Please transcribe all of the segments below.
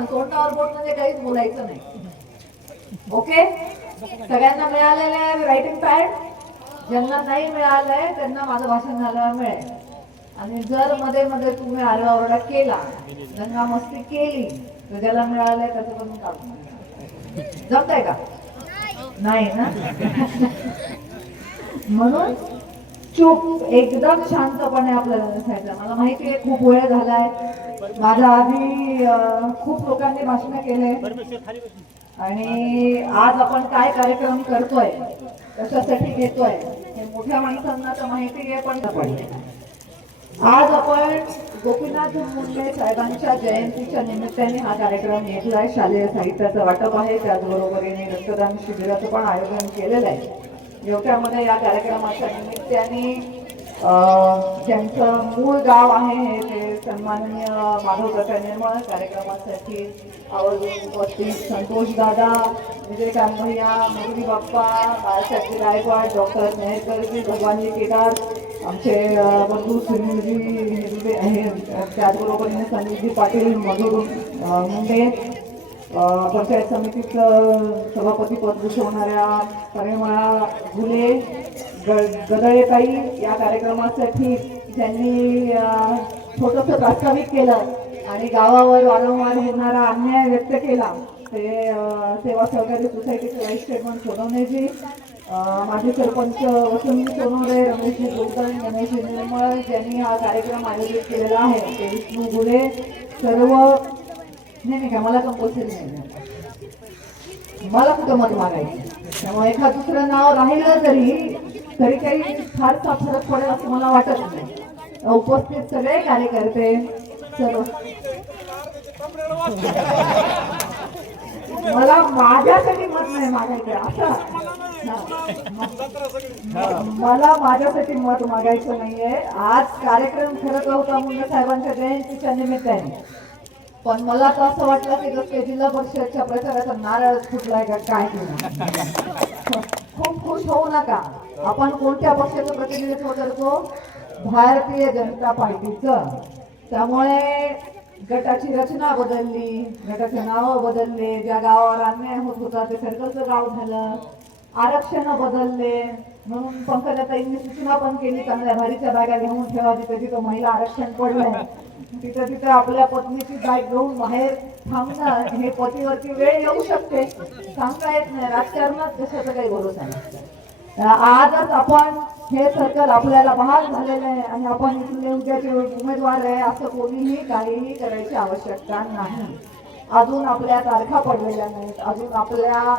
म्हण तोंडावर बोट म्हणजे काहीच बोलायचं नाही. ओके? सगळ्यांना मिळालेलं आहे रायटिंग पॅड ज्यांना नाही मिळालंय त्यांना माझं भाषण झाल्यावर मिळेल. आणि जर मध्ये मध्ये तुम्ही आरडाओरडा केला दंगा मस्ती केली तर ज्याला मिळालंय त्याचं पण काढून टाका. का? नाही ना? म्हणून चूप एकदम शांतपणे आपल्याला नसायचं मला माहिती आहे खूप वेळ झालाय. माझ्या आधी खूप लोकांनी भाषण केले. आणि आज आपण काय कार्यक्रम करतोय कशासाठी घेतोय हे मोठ्या माणसांना तर माहिती आहे पण आज आपण गोपीनाथ मुंडे साहेबांच्या जयंतीच्या निमित्ताने हा कार्यक्रम घेतलाय. शालेय साहित्याचं वाटप आहे. त्याचबरोबरीने रक्तदान शिबिराचं पण आयोजन केलेलं आहे. येवट्यामध्ये या कार्यक्रमाच्या निमित्ताने ज्यांचं मूळ गाव आहे हे ते सन्माननीय माधव काका निर्मळ कार्यक्रमासाठी आवर्जून उपस्थित. संतोष दादा विजयकांत भैया मुरली बाप्पा बाळासाहेब गायकवाड डॉक्टर मेहरकरजी भगवानजी केदार आमचे बंधू सुनीलजी हे आहे त्याचबरोबरीने संदीपजी पाटील मधुर मुंडे पंचायत समितीचं सभापती पद भूषवणाऱ्या परिमळा घुले ग- गदळेताई या कार्यक्रमासाठी ज्यांनी अं, छोटंसं प्रास्ताविक केलं आणि गावावर वारंवार होणारा अन्याय व्यक्त केला ते सेवा सहकारी सोसायटीचे व्हाईस चेअरमन सोनवणेजी माजी सरपंच वसंत सोनवणे रमेशजी गोलकर गणेशजी निर्मळ ज्यांनी हा कार्यक्रम आयोजित केलेला आहे ते विष्णू गुले सर्व नाही नाही का? मला कंपल्सरी नाही मला कुठं मत मागायचं त्यामुळे एखाद दुसरं नाव राहिलं तरी तरी काही फारसा फरक पडेल असं मला वाटत नाही. उपस्थित सगळे कार्यकर्ते सर्व. मला माझ्यासाठी मत नाही मागायचं असं. मला माझ्यासाठी मत मागायचं नाहीये. आज कार्यक्रम ठरत होता मुंडे साहेबांच्या जयंतीच्या निमित्ताने. पण मला तर असं वाटलं की जसं जिल्हा परिषदच्या प्रचाराचा नारळ फुटलाय का काय खूप खुश होऊ नका. आपण कोणत्या पक्षाचं प्रतिनिधित्व करतो? भारतीय जनता पार्टीचं. त्यामुळे गटाची रचना बदलली गटाचे नावं बदलले ज्या गावावर अन्याय होत होता ते सर्कलचं गाव झालं. आरक्षण बदलले. म्हणून पंकजाताईंनी सूचना पण केली चांगल्या भारीच्या बॅगा घेऊन ठेवा जिथे जिथं महिला आरक्षण पडलंय. तिथं तिथं आपल्या पत्नीची बॅग घेऊन बाहेर थांबणं हे पतीवरती वेळ येऊ शकते. सांगता येत नाही राजकारणात कशाचा काही भरोसा नाही. आजच आपण हे सर्कल आपल्याला बहाल झालेलं आहे आणि आपण इथले उद्याचे उमेदवार आहे असं कोणीही काहीही करायची आवश्यकता नाही. अजून आपल्या तारखा पडलेल्या नाहीत अजून आपल्या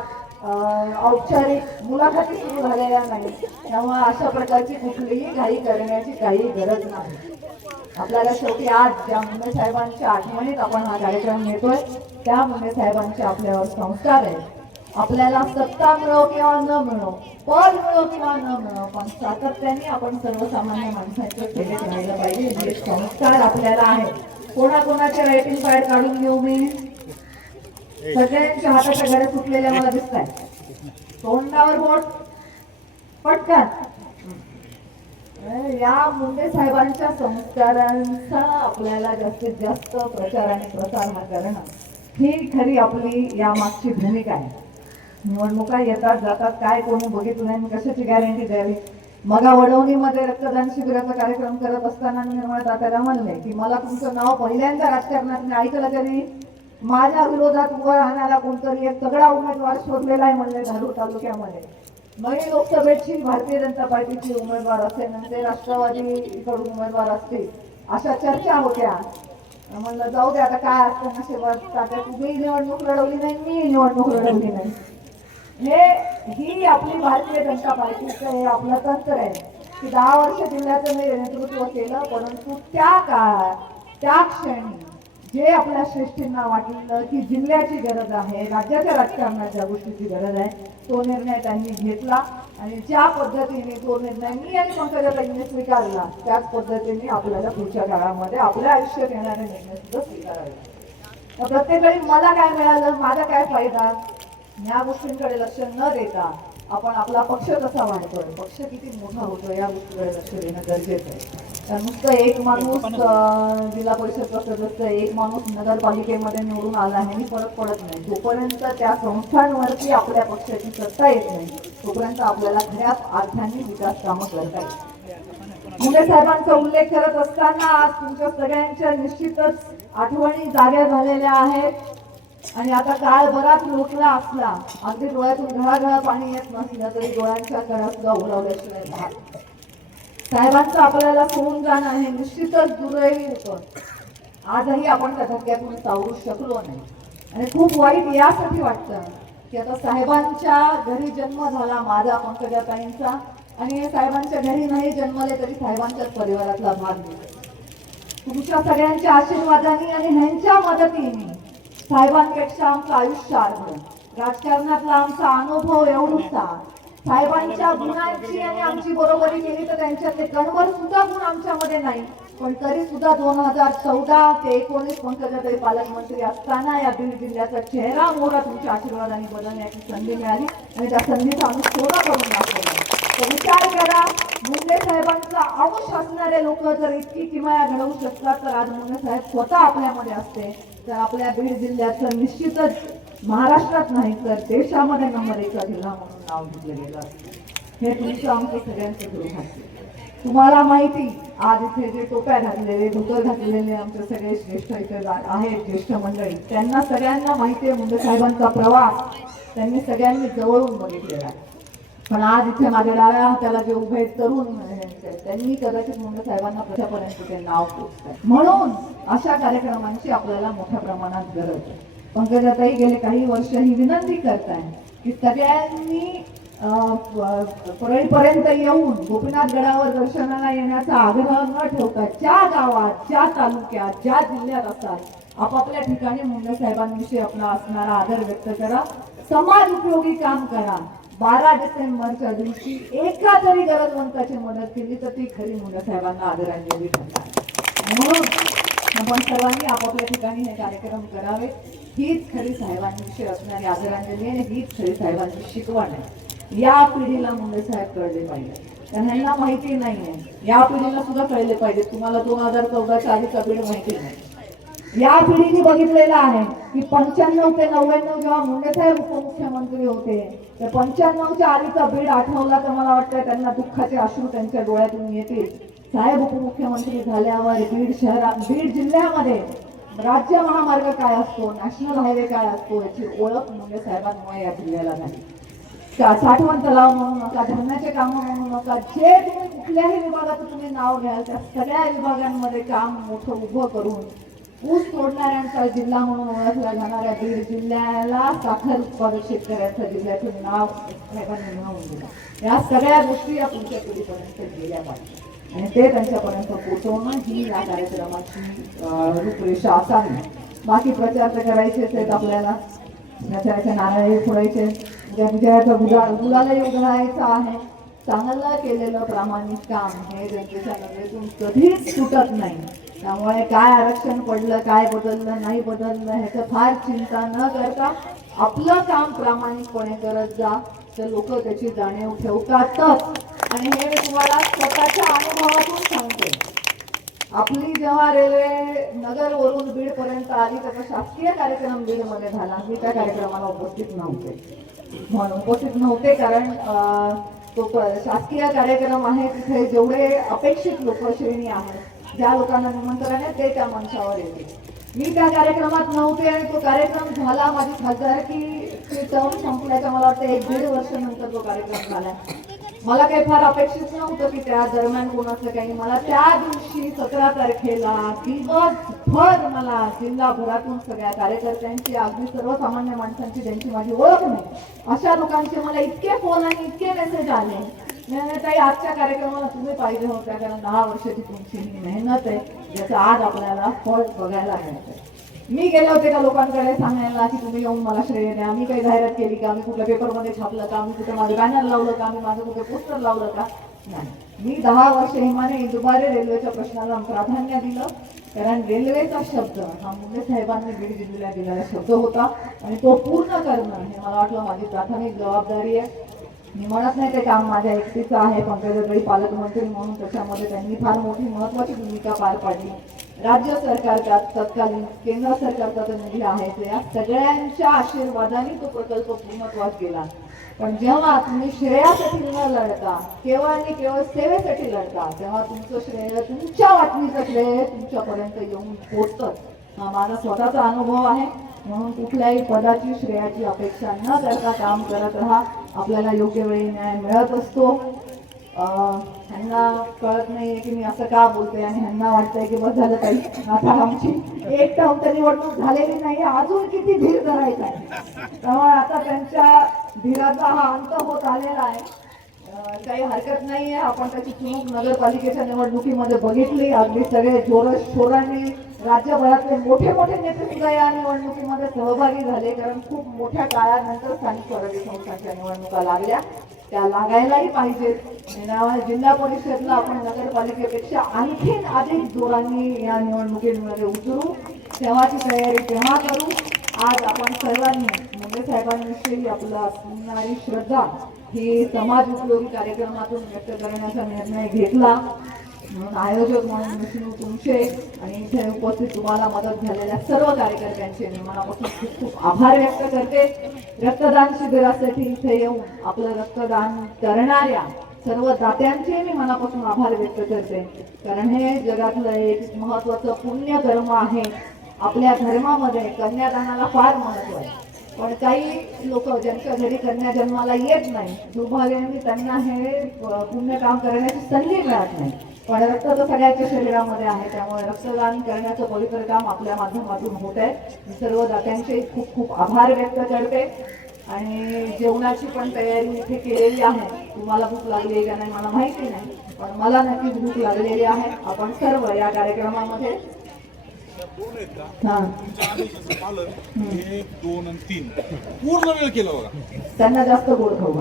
औपचारिक मुलाखती सुरू झालेल्या नाहीत. त्यामुळे अशा प्रकारची कुठलीही घाई करण्याची काही गरज नाही. आपल्याला शेवटी आज ज्या मुंडे साहेबांच्या आठवणीत आपण हा कार्यक्रम घेतोय त्या मुंडे साहेबांचे आपल्यावर संस्कार आहेत. आपल्याला सत्ता मिळो किंवा न मिळो पद मिळो किंवा न मिळो पण सातत्याने आपण सर्वसामान्य माणसांच्या सेवेत राहिलं पाहिजे. हे संस्कार आपल्याला आहे कोणाकोणाचे रायटिंग पॅड काढून घेऊ मी? सगळ्यांच्या हाताच्या घड्या फुटलेल्या मला दिसत आहे तोंडावर बोट. पटकन. या मुंडे साहेबांच्या संस्कारांचा आपल्याला जास्तीत जास्त प्रचार आणि प्रसार हा करणं ही खरी आपली या मागची भूमिका आहे. निवडणुका येतात जातात काय कोणी बघितलं नाही कशाची गॅरंटी द्यावी? मग वडवणीमध्ये रक्तदान शिबिराचा कार्यक्रम करत असताना निर्मळ तात्याला म्हणले की मला तुमचं नाव पहिल्यांदा राजकारणात मी ऐकलं तरी माझ्या विरोधात उभं राहण्याला कोणतरी एक तगडा उमेदवार शोधलेला आहे म्हणले धारूर तालुक्यामध्ये. नवी लोकसभेची भारतीय जनता पार्टीची उमेदवार असेल आणि राष्ट्रवादी इकडून उमेदवार असतील अशा चर्चा होत्या. म्हणलं जाऊ दे आता काय असतं नशिबात? तात्या तुम्ही निवडणूक लढवली नाही मी निवडणूक लढवली नाही. हे ही आपली भारतीय जनता पार्टीचं हे आपलं तंत्र आहे की दहा वर्ष जिल्ह्याचं मी नेतृत्व केलं परंतु त्या काळात त्या क्षणी जे आपल्या श्रेष्ठींना वाटलं की जिल्ह्याची गरज आहे राज्याच्या राजकारणात ज्या गोष्टीची गरज आहे तो निर्णय त्यांनी घेतला. आणि ज्या पद्धतीने तो निर्णय मी आणि पंकजाताईंनी स्वीकारला त्याच पद्धतीने आपल्याला पुढच्या काळामध्ये आपल्या आयुष्यात येणारे निर्णय सुद्धा स्वीकारावे. तर प्रत्येक वेळी मला काय मिळालं माझा काय फायदा? या गोष्टींकडे लक्ष न देता आपण आपला पक्ष कसा वाढतोय पक्ष किती मोठा होतो या गोष्टीकडे लक्ष देणं गरजेचं आहे. नुसतं एक माणूस जिल्हा परिषदचा सदस्य एक माणूस नगरपालिकेमध्ये निवडून आला आहे फरक पडत नाही. जोपर्यंत त्या संस्थांवरती आपल्या पक्षाची सत्ता येत नाही तोपर्यंत आपल्याला खऱ्या अर्थाने विकास कामं करता येतात मुंडे साहेबांचा उल्लेख करत असताना आज तुमच्या सगळ्यांच्या निश्चितच आठवणी जाग्या झालेल्या आहेत. आणि आता काळ बराच लोटला असला अगदी डोळ्यातून घळाघळा पाणी येत नसलं तरी डोळ्यांच्या कडा सुद्धा उडवल्याशिवाय. साहेबांचं आपल्याला सोडून जाणं हे निश्चितच दुर्दैवी होतं. आजही आपण त्या धक्क्यातून सावरू शकलो नाही. आणि खूप वाईट यासाठी वाटतं की आता साहेबांच्या घरी जन्म झाला माझा पंकजाताईंचा आणि साहेबांच्या घरी नाही जन्मले तरी साहेबांच्याच परिवारातला भाग दिला तुमच्या सगळ्यांच्या आशीर्वादाने आणि ह्यांच्या मदतीने साहेबांपेक्षा आमचं आयुष्य आलं राजकारणातला आमचा अनुभव एवढा साहेबांच्या गुणांची आणि आमची बरोबरी केली तर त्यांच्यातले कणवर सुद्धा गुण आमच्यामध्ये नाही. पण तरी सुद्धा दोन हजार चौदा ते एकोणीस पंकजाताई पालकमंत्री असताना या बीड जिल्ह्याचा चेहरा मोहरा तुमच्या आशीर्वादाने बदलण्याची संधी मिळाली आणि त्या संधीचा आम्ही सोडा करून दाखवला. तर विचार करा मुंडे साहेबांचा अंश असणारे लोक जर इतकी किमाया घडवू शकतात तर आज मुंडे साहेब स्वतः आपल्यामध्ये असते. तर आपल्या बीड जिल्ह्याचं निश्चितच महाराष्ट्रात नाही तर देशामध्ये नंबर जिल्हा म्हणून नाव घेतलं गेलं असतं. हे तुमचं आमचं सगळ्यांचं दुर्भाग्य तुम्हाला माहिती आज इथे जे टोप्या घातलेले धोतर घातलेले आमचे सगळे श्रेष्ठ इथे आहेत ज्येष्ठ मंडळी. त्यांना सगळ्यांना माहिती आहे मुंडे साहेबांचा प्रवास. त्यांनी सगळ्यांनी जवळून बघितलेला आहे. पण आज इथे माझ्या डाव्या हाताला जे उभे तरुण त्यांनी कदाचित मुंडे साहेबांना ते नाव पोचत म्हणून अशा कार्यक्रमांची आपल्याला मोठ्या प्रमाणात गरज आहे. पंकजाताई गेले काही वर्ष ही विनंती करताय की सगळ्यांनी अं, परळीपर्यंत येऊन गोपीनाथ गडावर दर्शनाला येण्याचा आग्रह न ठेवता ज्या गावात ज्या तालुक्यात ज्या जिल्ह्यात असतात आपापल्या ठिकाणी मुंडे साहेबांविषयी आपला असणारा आदर व्यक्त करा. समाज उपयोगी काम करा. बारा डिसेंबरच्या दिवशी एका तरी गरजवंताची मदत केली तर ती खरी मुंडे साहेबांना आदरांजली ठरणार म्हणून आपण सर्वांनी आपापल्या ठिकाणी हे कार्यक्रम करावे. हीच खरी साहेबांविषयी असणारी आदरांजली आणि हीच खरी साहेबांची शिकवण आहे. या पिढीला मुंडे साहेब कळले पाहिजे त्यांना माहिती नाहीये या पिढीला सुद्धा कळले पाहिजे तुम्हाला दोन हजार चौदाच्या आधीचा पिढी माहिती नाही. या पिढीने बघितलेलं आहे की पंच्याण्णव ते नव्याण्णव जेव्हा मुंडे साहेब उपमुख्यमंत्री होते तर पंच्याण्णवच्या आधीचा बीड आठवला तर मला वाटतं त्यांना दुःखाचे अश्रू त्यांच्या डोळ्यातून येतील. साहेब उपमुख्यमंत्री झाल्यावर बीड शहरात बीड जिल्ह्यामध्ये राज्य महामार्ग काय असतो नॅशनल हायवे काय असतो याची ओळख मुंडे साहेबांमुळे या जिल्ह्याला झाली. का- साठवण तलाव म्हणू नका धरणाचे काम म्हणू नका जे तुम्ही कुठल्याही विभागाचं तुम्ही नाव घ्याल त्या सगळ्या विभागांमध्ये काम मोठं उभं करून ऊस तोडणाऱ्यांचा जिल्हा म्हणून ओळखला जाणाऱ्या बीड जिल्ह्याला साखर उत्पादक शेतकऱ्यांचं जिल्ह्याचं नाव साहेबांनी मिळवून दिलं. या सगळ्या गोष्टी या पुढच्या पिढीपर्यंत गेल्या पाहिजे. आणि ते त्यांच्यापर्यंत पोहोचवणं ही या कार्यक्रमाची रूपरेषा असावी. बाकी प्रचार तर करायचेच आहेत आपल्याला. प्रचाराचे नारळ फोडायचे उद्या विजयाचा गुला गुलालही उधळायचा आहे. चांगलं केलेलं प्रामाणिक काम हे जनतेच्या नजरेतून कधीच सुटत नाही. त्यामुळे काय आरक्षण पडलं काय बदललं नाही बदललं ह्याचं फार चिंता न करता आपलं काम प्रामाणिकपणे करत जा. तर लोक त्याची जाणीव ठेवतातच आणि हे मी तुम्हाला स्वतःच्या अनुभवातून सांगते. आपली जेव्हा रेल्वे नगर वरून बीड पर्यंत आली त्याचा शासकीय कार्यक्रम बीडमध्ये झाला. मी त्या कार्यक्रमाला उपस्थित नव्हते. म्हणून उपस्थित नव्हते कारण तो शासकीय कार्यक्रम आहे तिथे जेवढे अपेक्षित लोकश्रेणी आहेत ज्या लोकांना निमंत्रण आहे ते त्या मंचावर येते मी त्या कार्यक्रमात नव्हते आणि तो कार्यक्रम झाला. माझी खासदारकी जाऊन संपल्याच्या मला वाटतं एक दीड वर्षानंतर तो कार्यक्रम झाला. मला काही फार अपेक्षित नव्हतं की त्या दरम्यान कोणाचं काही मला त्या दिवशी सतरा तारखेला दिवसभर मला जिल्हाभरातून सगळ्या कार्यकर्त्यांची अगदी सर्वसामान्य माणसांची ज्यांची माझी ओळख नाही अशा लोकांचे मला इतके फोन आणि इतके मेसेज आले. ताई आजच्या कार्यक्रमाला तुम्ही पाहिजे होत्या कारण दहा वर्षाची तुमची ही मेहनत आहे ज्याचं आज आपल्याला फळ बघायला मिळतं मी गेले होते का लोकांकडे सांगायला की तुम्ही येऊन मला श्रेय द्या. मी काही जाहिरात केली का? मी कुठल्या पेपरमध्ये छापलं का? मी कुठे माझं बॅनर लावलं का? मी माझं कुठे पोस्टर लावलं का? नाही. मी दहा वर्ष हिमाने दुबारे रेल्वेच्या प्रश्नाला प्राधान्य दिलं कारण रेल्वेचा शब्द हा मुंडे साहेबांनी बीड जिल्ह्याला दिलेला शब्द होता आणि तो पूर्ण करणं हे मला वाटलं माझी प्राथमिक जबाबदारी आहे. मी म्हणत नाही ते काम माझ्या एकटीचं आहे पंकजाबाई पालकमंत्री म्हणून त्याच्यामध्ये त्यांनी फार मोठी महत्वाची भूमिका पार पाडली. राज्य सरकारचा तत्कालीन केंद्र सरकारचा तो निधी आहे त्या या सगळ्यांच्या आशीर्वादाने तो प्रकल्प पूर्णत्वास गेला. पण जेव्हा तुम्ही श्रेयासाठी न लढता केवळ आणि केवळ सेवेसाठी लढता तेव्हा तुमचं श्रेय तुमच्या वाटणीचं श्रेय तुमच्यापर्यंत येऊन पोचतं. हा माझा स्वतःचा अनुभव आहे. म्हणून कुठल्याही पदाची श्रेयाची अपेक्षा न करता काम करत राहा. आपल्याला योग्य वेळी न्याय मिळत असतो. ह्यांना कळत नाहीये की मी असं का बोलते आणि ह्यांना वाटतंय की बस झालं काही आता आमची एक टर्म तर निवडणूक झालेली नाही. अजून किती धीर धरायचा आहे? त्यामुळे आता त्यांच्या धीराचा हा अंत होत आलेला आहे. काही हरकत नाहीये. आपण त्याची चूक नगरपालिकेच्या निवडणुकीमध्ये बघितली. अगदी सगळे जोर शोराने राज्यभरातले मोठे मोठे नेते सुद्धा या निवडणुकीमध्ये सहभागी झाले. कारण खूप मोठ्या काळानंतर स्थानिक स्वराज्य संस्थांच्या निवडणुका लागल्या. त्या लागायलाही पाहिजेत जिल्हा परिषदला आपण नगरपालिकेपेक्षा आणखीन अधिक जोरांनी या निवडणुकीमध्ये उतरू. तेव्हाची तयारी तेव्हा करू. आज आपण सर्वांनी मुंडे साहेबांविषयी आपला असणारी श्रद्धा ही समाज उपयोगी कार्यक्रमातून व्यक्त करण्याचा निर्णय घेतला. म्हणून आयोजक म्हणून विष्णू तुमचे आणि इथे उपस्थित तुम्हाला मदत झालेल्या सर्व कार्यकर्त्यांचे मी मनापासून खूप खूप आभार व्यक्त करते. रक्तदान शिबिरासाठी इथे येऊन आपलं रक्तदान करणाऱ्या सर्व दात्यांचे मी मनापासून आभार व्यक्त करते. कारण हे जगातलं एक महत्वाचं पुण्यकर्म आहे. आपल्या धर्मामध्ये कन्यादानाला फार महत्त्व आहे. पण काही लोक ज्यांच्या घरी कन्या जन्माला येत नाही दुर्भाग्याने त्यांना हे पुण्य काम करण्याची संधी मिळत नाही. पण रक्त तर सगळ्याच्या शरीरामध्ये आहे त्यामुळे रक्तदान करण्याचं पवित्र काम आपल्या माध्यमातून होत आहे. मी सर्व दात्यांचे खूप खूप आभार व्यक्त करते. आणि जेवणाची पण तयारी इथे केलेली आहे. तुम्हाला भूक लागली आहे का नाही मला माहिती नाही पण मला नक्कीच भूक लागलेली आहे. आपण सर्व या कार्यक्रमामध्ये पूर्ण हा दोन आणि तीन. वेळ केला बघा. त्यांना जास्त गोड खाऊ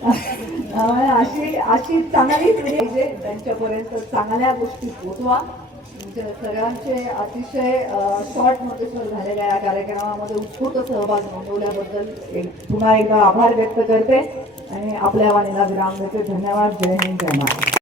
अशी अशी चांगली पाहिजे त्यांच्यापर्यंत चांगल्या गोष्टी पोचवा म्हणजे सगळ्यांचे अतिशय शॉर्ट नोटीसवर झालेल्या या कार्यक्रमामध्ये उत्स्फूर्त सहभाग नोंदवल्याबद्दल एक पुन्हा एकदा आभार व्यक्त करते. आणि आपल्या वाणीला विराम देते. धन्यवाद. जय हिंद जय महाराज